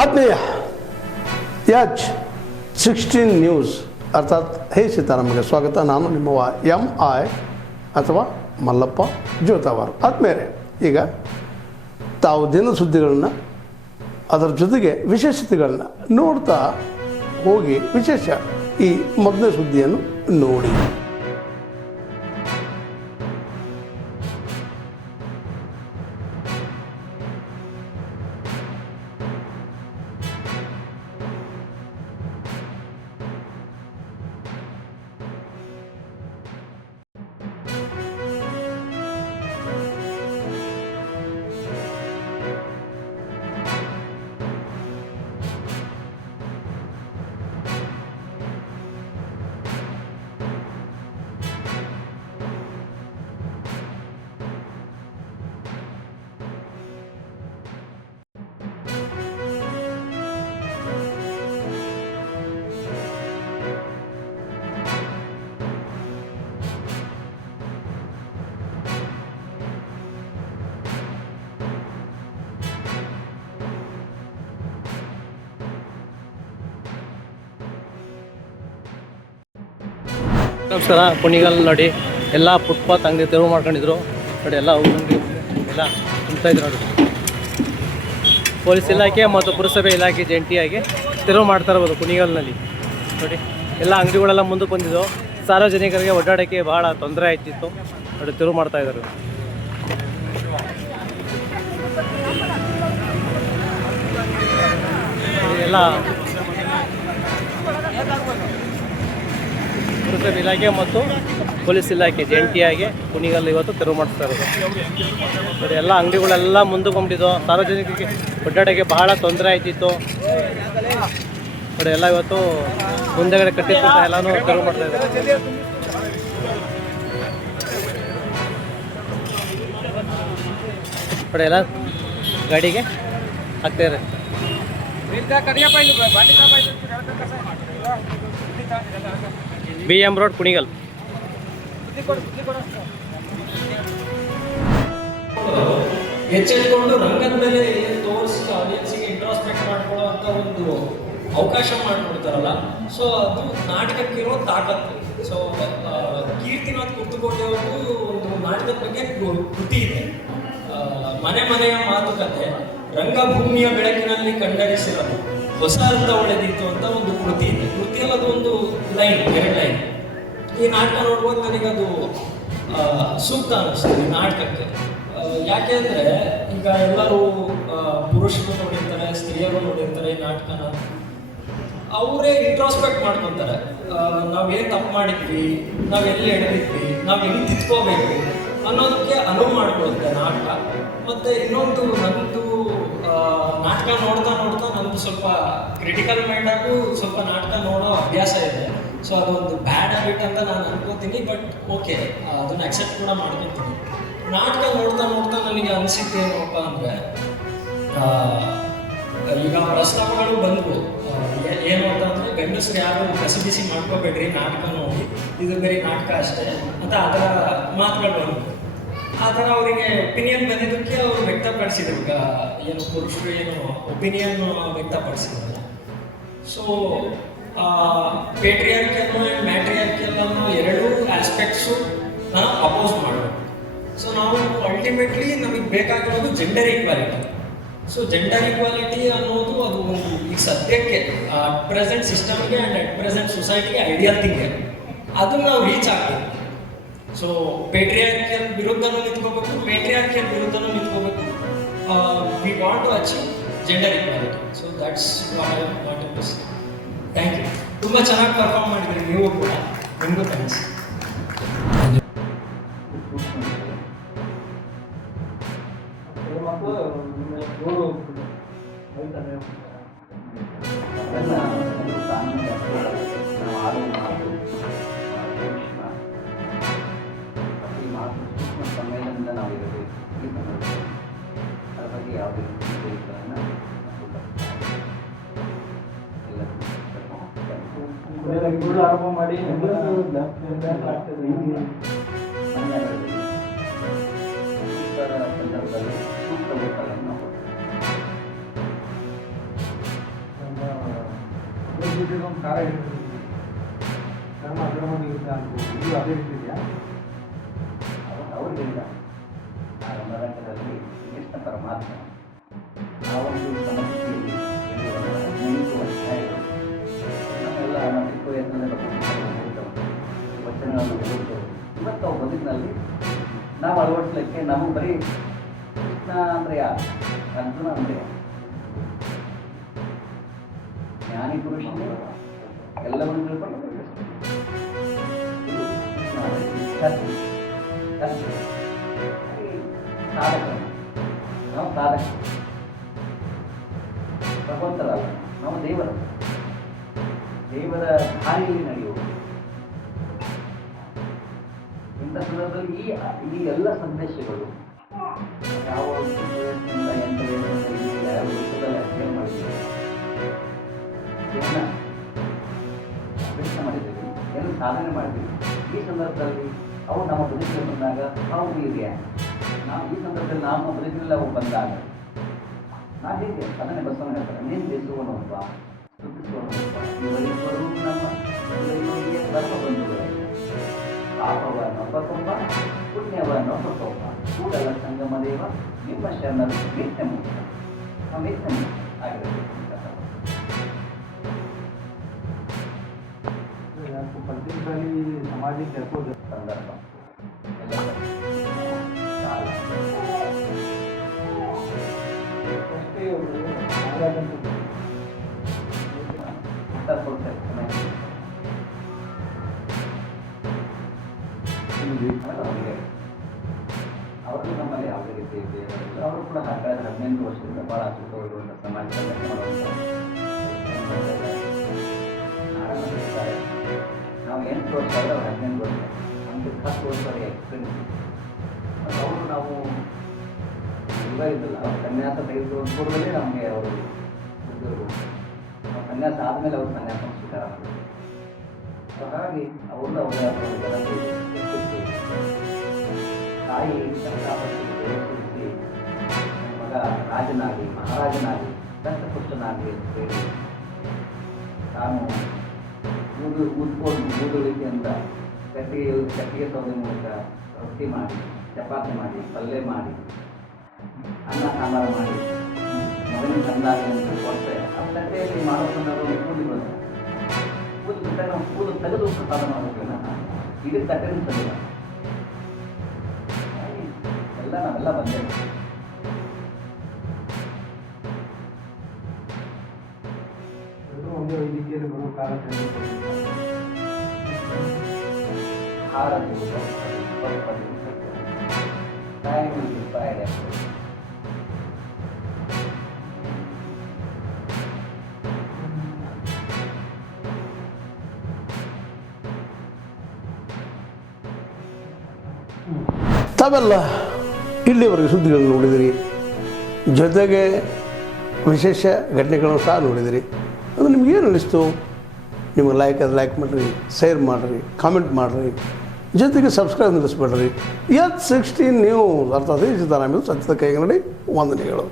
ಆತ್ಮೀಯ H16 news ಅರ್ಥಾತ್ ಹೇ ಸೀತಾರಾಮಗೆ ಸ್ವಾಗತ. ನಾನು ನಿಮ್ಮವ MI ಅಥವಾ ಮಲ್ಲಪ್ಪ ಜೋತಾವಾರ್. ಆದ್ಮೇಲೆ ಈಗ ತಾವು ದಿನ ಸುದ್ದಿಗಳನ್ನು ಅದರ ಜೊತೆಗೆ ವಿಶೇಷತೆಗಳನ್ನ ನೋಡ್ತಾ ಹೋಗಿ ವಿಶೇಷ ಈ ಮೊದಲನೇ ಸುದ್ದಿಯನ್ನು ನೋಡಿ. ನಮಸ್ಕಾರ. ಕುಣಿಗಲ್ ನೋಡಿ, ಎಲ್ಲ ಫುಟ್ಪಾತ್ ಅಂಗಡಿ ತೆರವು ಮಾಡ್ಕೊಂಡಿದ್ರು ನೋಡಿ. ಎಲ್ಲ ಅಂಗಡಿ ಎಲ್ಲ ತುಂಬ್ತಾ ಇದ್ರು ನೋಡಿ. ಪೊಲೀಸ್ ಇಲಾಖೆ ಮತ್ತು ಪುರಸಭೆ ಇಲಾಖೆ ಜಂಟಿಯಾಗಿ ತೆರವು ಮಾಡ್ತಾ ಇರ್ಬೋದು ಕುಣಿಗಲ್ನಲ್ಲಿ ನೋಡಿ. ಎಲ್ಲ ಅಂಗಡಿಗಳೆಲ್ಲ ಮುಂದಕ್ಕೆ ಬಂದಿದ್ದು, ಸಾರ್ವಜನಿಕರಿಗೆ ಓಡಾಡೋಕ್ಕೆ ಭಾಳ ತೊಂದರೆ ಆಯ್ತಿತ್ತು ನೋಡಿ. ತೆರವು ಮಾಡ್ತಾ ಇದ್ದಾರೆ ಎಲ್ಲ ಪುರಸಭೆ ಇಲಾಖೆ ಮತ್ತು ಪೊಲೀಸ್ ಇಲಾಖೆ ಜಂಟಿಯಾಗಿ ಕುಣಿಗಲ್ ಇವತ್ತು ತೆರವು ಮಾಡಿಸ್ತಾ ಇರೋದು ನೋಡಿ. ಎಲ್ಲ ಅಂಗಡಿಗಳೆಲ್ಲ ಮುಂದಕ್ಕೊಂಬಿಟ್ಟಿದ್ದು, ಸಾರ್ವಜನಿಕರಿಗೆ ಒಡ್ಡಾಡೋಕ್ಕೆ ಬಹಳ ತೊಂದರೆ ಆಯ್ತಿತ್ತು ನೋಡಿ. ಎಲ್ಲ ಇವತ್ತು ಮುಂದೆಗಡೆ ಕಟ್ಟಿತ್ತು ಎಲ್ಲನೂ ತೆರವು ಮಾಡ್ತಾ ಇದ್ದಾರೆ ನೋಡಿ. ಎಲ್ಲ ಗಾಡಿಗೆ ಹಾಕ್ತಾರೆ. BM road Kunigal. ಎಚ್ಚೆತ್ಕೊಂಡು ರಂಗದ ಮೇಲೆ ತೋರಿಸಿ ಆಡಿಯನ್ಸಿಗೆ ಇಂಟ್ರಾಸ್ಪೆಕ್ಟ್ ಮಾಡ್ಕೊಳ್ಳುವಂಥ ಒಂದು ಅವಕಾಶ ಮಾಡಿಕೊಡ್ತಾರಲ್ಲ, ಸೊ ಅದು ನಾಟಕಕ್ಕಿರೋ ತಾಕತ್ತು. ಸೊ ಕೀರ್ತಿನಾಥ್ ಕುರ್ತುಕೋಟೆ ಅವರು ಒಂದು ನಾಟಕದ ಬಗ್ಗೆ ಕೃತಿ ಇದೆ, ಮನೆ ಮನೆಯ ಮಾತುಕತೆ, ರಂಗಭೂಮಿಯ ಬೆಳಕಿನಲ್ಲಿ ಕಂಡರಿಸಿರೋದು ಹೊಸ ಅರ್ಥ ಒಳೆದಿತ್ತು ಅಂತ ಒಂದು ಕೃತಿ ಇದೆ. ಕೃತಿಯಲ್ಲಿ ಅದು ಒಂದು ಲೈನ್, 2 ಲೈನ್. ಈ ನಾಟಕ ನೋಡುವಾಗ ನನಗದು ಸೂಕ್ತ ಅನ್ನಿಸ್ತು ಈ ನಾಟಕಕ್ಕೆ. ಯಾಕೆ ಅಂದರೆ ಈಗ ಎಲ್ಲರೂ ಪುರುಷರು ನೋಡಿರ್ತಾರೆ, ಸ್ತ್ರೀಯರು ನೋಡಿರ್ತಾರೆ ಈ ನಾಟಕನ. ಅವರೇ ಇಂಟ್ರಾಸ್ಪೆಕ್ಟ್ ಮಾಡ್ಕೊತಾರೆ, ನಾವೇನು ತಪ್ಪು ಮಾಡಿದ್ವಿ, ನಾವು ಎಲ್ಲಿ ಎಡವಿದ್ವಿ, ನಾವು ಹೆಂಗೆ ತಿದ್ಕೋಬೇಕು ಅನ್ನೋದಕ್ಕೆ ಅನುವು ಮಾಡಿಕೊಡುತ್ತೆ ನಾಟಕ. ಮತ್ತು ಇನ್ನೊಂದು, ನಮ್ಮದು ನಾಟಕ ನೋಡ್ತಾ ನೋಡ್ತಾ ನಮ್ಮದು ಸ್ವಲ್ಪ ಕ್ರಿಟಿಕಲ್ ಮೈಂಡಾಗೂ ಸ್ವಲ್ಪ ನಾಟಕ ನೋಡೋ ಅಭ್ಯಾಸ ಇದೆ. ಸೊ ಅದೊಂದು ಬ್ಯಾಡ್ ಹ್ಯಾಬಿಟ್ ಅಂತ ನಾನು ಅನ್ಕೋತೀನಿ, ಬಟ್ ಓಕೆ, ಅದನ್ನು ಅಕ್ಸೆಪ್ಟ್ ಕೂಡ ಮಾಡ್ಕೊತೀನಿ. ನಾಟಕ ನೋಡ್ತಾ ನೋಡ್ತಾ ನನಗೆ ಅನಿಸಿದ್ದೇನಪ್ಪ ಅಂದರೆ, ಈಗ ಪ್ರಸ್ತಾವಗಳು ಬಂದವು. ಏನು ಅಂತಂದರೆ, ಗಂಡಸರು ಯಾರು ಕಸಿಬಿಸಿ ಮಾಡ್ಕೋಬೇಡ್ರಿ ನಾಟಕ ನೋಡಿ, ಇದು ಬರೀ ನಾಟಕ ಅಷ್ಟೇ ಅಂತ ಅದರ ಮಾತುಗಳು ಬಂದವು. ಆ ಥರ ಅವರಿಗೆ ಒಪಿನಿಯನ್ ಬಂದಿದ್ದಕ್ಕೆ ಅವರು ವ್ಯಕ್ತಪಡಿಸಿದ್ರು. ಈಗ ಏನು ಪುರುಷರು ಏನು ಒಪಿನಿಯನ್ ವ್ಯಕ್ತಪಡಿಸಿದ್ರಲ್ಲ, ಸೊ ಪೇಟ್ರಿಯಾರ್ಕಿಯಲ್ ಆ್ಯಂಡ್ ಮ್ಯಾಟ್ರಿಯಾರ್ಕಿಯಲ್ ಅನ್ನೋ 2 ಆಸ್ಪೆಕ್ಟ್ಸು ನಾನು ಅಪೋಸ್ ಮಾಡಬೇಕು. ಸೊ ನಾವು ಅಲ್ಟಿಮೇಟ್ಲಿ ನಮಗೆ ಬೇಕಾಗಿರೋದು gender equality. So gender equality ಅನ್ನೋದು ಅದು ಒಂದು ಈಗ ಸದ್ಯಕ್ಕೆ ಅಟ್ ಪ್ರೆಸೆಂಟ್ ಸಿಸ್ಟಮ್ಗೆ ಆ್ಯಂಡ್ ಅಟ್ ಪ್ರೆಸೆಂಟ್ ಸೊಸೈಟಿಗೆ ಐಡಿಯಲ್ ಥಿಂಗ್, ಅದನ್ನು ನಾವು ರೀಚ್ ಆಗ್ತೀವಿ. ಸೊ ಪೇಟ್ರಿಯಾರ್ಕಿಯಲ್ ವಿರುದ್ಧನೂ ನಿಂತ್ಕೋಬೇಕು, ಪೇಟ್ರಿಯಾರ್ಕಿಯಲ್ ವಿರುದ್ಧನೂ ನಿಂತ್ಕೋಬೇಕು. We want to achieve gender equality. So that's what I want to say. Thank you. ತುಂಬ ಚೆನ್ನಾಗಿ ಪರ್ಫಾರ್ಮ್ ಮಾಡಿದ್ರಿ ನೀವು ಕೂಡ, ನಿಮಗೂ ಥ್ಯಾಂಕ್ಸ್. ಸಮ್ಮೇಳನದಿಂದ ನಾವು ಇರಬೇಕು, ಅದರ ಬಗ್ಗೆ ಯಾವುದೇ ಎಲ್ಲ ಆರಂಭ ಮಾಡಿ ಸಂದರ್ಭದಲ್ಲಿ ಸೂಕ್ತ ಉತ್ತರವನ್ನು ಒಂದು ಕಾರ ಹೇಳಿರ್ತೀವಿ ಧರ್ಮ ಅಧರ್ಮ ವಿರುದ್ಧ ಅನ್ಬೋದು ಇದು ಅದೇ ರೀತಿ ಇದೆಯಾ? ಅವ್ರಿಗಿಲ್ಲ ಆ ನರಕದಲ್ಲಿ ಕೃಷ್ಣ ಪರಮಾತ್ಮ ಆ ಒಂದು ಸಮಸ್ಯೆಯಲ್ಲಿ 18 ಅಧ್ಯಾಯಗಳು ನಮ್ಮೆಲ್ಲ ಚಿಕ್ಕ ವಯಸ್ಸಿನಲ್ಲಿ ವಚನಗಳನ್ನು ಓದಿದೆವು. ಇವತ್ತು ಅವ್ರ ಬದುಕಿನಲ್ಲಿ ನಾವು ಅಳವಡಿಸ್ಲಿಕ್ಕೆ ನಮಗೆ ಬರೀ ಕೃಷ್ಣ ಅಂದರೆ ಯಾರು, ಅರ್ಜುನ ಅಂದರೆ ಯಾರು? ಜ್ಞಾನಿ ಪುರುಷನೇ ಎಲ್ಲವನ್ನು ತಿಳ್ಕೊಂಡು ಸಾಧಕ ನಾವು ಸಾಧಕ ಭಗವಂತರಲ್ಲ, ನಾವು ದೇವರ ದಾರಿಯಲ್ಲಿ ನಡೆಯುವುದು. ಇಂಥ ಸಂದರ್ಭದಲ್ಲಿ ಈ ಎಲ್ಲ ಸಂದೇಶಗಳು ಯಾವ ವಯಸ್ಸಿನಿಂದ 8 ವಯಸ್ಸಿನಿಂದ ಯಾವ ವೃತ್ತದಲ್ಲಿ ಅಧ್ಯಯನ ಮಾಡಿದ್ದೀವಿ, ಏನು ಅಭ್ಯಾಸ ಮಾಡಿದ್ದೀವಿ, ಏನು ಸಾಧನೆ ಮಾಡಿದ್ದೀವಿ. ಈ ಸಂದರ್ಭದಲ್ಲಿ ಅವು ನಮ್ಮ ಬದುಕಿಗೆ ಬಂದಾಗ ಅವು ಇದೆಯಾ, ನಾವು ಈ ಸಂದರ್ಭದಲ್ಲಿ ನಮ್ಮ ಬದುಕಿನಲ್ಲಿ ಅವು ಬಂದಾಗ ನಾವು ಹೇಗೆ ಅದನ್ನೇ ಬಸವಣ್ಣ ಹೇಳ್ತಾರೆ, ನೀನು ದೇಶವನ್ನೊಬ್ಬ ಸ್ತುತಿಸುವವನೊಬ್ಬ ಇವರಿಬ್ಬರು ನಮ್ಮ ಎಲ್ಲರಿಗೆ ಧರ್ಮ ಬಂಧುಗಳೇ, ಪಾಪವನ್ನೊಬ್ಬ ಪುಣ್ಯವನ್ನೊಬ್ಬ ಕೂಡಲ ಸಂಗಮ ದೇವ ನಿಮ್ಮ ಶರಣರು ನಿತ್ಯ ಮುಕ್ತ. ನಾವು ನಿತ್ಯ ಮುಕ್ತ ಆಗಿರಬೇಕು. ಪದ್ಧತಿಗಳಲ್ಲಿ ಸಮಾಜಕ್ಕೆ ತಲುಪೋದು ಸಂದರ್ಭ ಎಲ್ಲ ಕಾಲ ಅಷ್ಟೇ ಅವರು ಉತ್ತರ ಕೊಡ್ತಾರೆ. ಅವರು ನಮ್ಮಲ್ಲಿ ಯಾವುದೇ ರೀತಿ ಇದೆ ಅವರು ಕೂಡ ಕಳೆದ 18 ವರ್ಷದಿಂದ ಭಾಳ ಸುತ್ತೋಗಿರುವಂಥ ಸಮಾಜದಲ್ಲಿ ಮಾಡುವಂಥ ನಾವು 8 ವರ್ಷ ಆದರೆ ಅವ್ರು 18 ವರ್ಷ, ನಮಗೆ 10 ವರ್ಷ ಎಕ್ಸ್ಪೀರಿಯನ್ಸ್. ಅವರು ನಾವು ಇವಾಗಿದ್ದಿಲ್ಲ, ಅವ್ರು ಸನ್ಯಾಸ ತೆಗೆದುಕೊಂಡು ಕೂಡಲೇ ನಮಗೆ ಅವರು ಉದ್ಯೋಗ, ನಾವು ಸನ್ಯಾಸ ಆದಮೇಲೆ ಅವರು ಸನ್ಯಾಸ ಸ್ವೀಕಾರ ಮಾಡಿದ್ರು. ಸೊ ಹಾಗಾಗಿ ಅವ್ರದ್ದು ಅವರ ತಾಯಿ ಸಂತಾಪಡಿಸಿ ಮಗ ರಾಜನಾಗಿ ಮಹಾರಾಜನಾಗಿ ದತ್ತಪುತ್ರನಾಗಿ ಅಂತ ಹೇಳಿ ತಾನು ಊದುಳಿಕೆ ಅಂತ ಕಟ್ಟಿಗೆ ಸೌದೆ ಮೂಲಕ ರೊಟ್ಟಿ ಮಾಡಿ, ಚಪಾತಿ ಮಾಡಿ, ಪಲ್ಯ ಮಾಡಿ, ಅನ್ನ ಸಾಂಬಾರು ಮಾಡಿ ಮಗನಿಗೆ ತಂದಾಗಿ ಅಂತ ಕೊಡ್ತಾರೆ. ಆ ತಟ್ಟೆಯಲ್ಲಿ ಮಾಡೋ ಸಂದರ್ಭದಲ್ಲಿ ಕೂಲಿ ಬರುತ್ತೆ. ಕೂಲಿ ಬಿಟ್ಟರೆ ನಾವು ಕೂಲು ತೆಗೆದು ಪ್ರಸಾದ ಮಾಡಬೇಕಲ್ಲ, ಇಡೀ ತಟ್ಟೆನೂ ತೆಗೆದ ಎಲ್ಲ ನಾವೆಲ್ಲ ಬಂದೇವೆ. ಒಂದೇ ವೈದ್ಯಕೀಯರು ಬರುವ ಕಾಲ ತಾವೆಲ್ಲ ಇಲ್ಲಿವರೆಗೆ ಸುದ್ದಿಗಳನ್ನು ನೋಡಿದಿರಿ, ಜೊತೆಗೆ ವಿಶೇಷ ಘಟನೆಗಳನ್ನು ಸಹ ನೋಡಿದಿರಿ. ಅದು ನಿಮ್ಗೇನು ಅನ್ನಿಸ್ತು? ನಿಮಗೆ ಲೈಕ್ ಮಾಡಿರಿ, ಶೇರ್ ಮಾಡಿರಿ, ಕಾಮೆಂಟ್ ಮಾಡಿರಿ, ಜೊತೆಗೆ ಸಬ್ಸ್ಕ್ರೈಬ್ ನಿಲ್ಲಿಸ್ಬೇಡ್ರಿ. H16 ನ್ಯೂಸ್ ಅರ್ಥಾತ್ ಸಿದ್ದರಾಮಯ್ಯ ಸತ್ಯದ ಕೈಗನ್ನಡಿ ವಂದನೆಗಳು.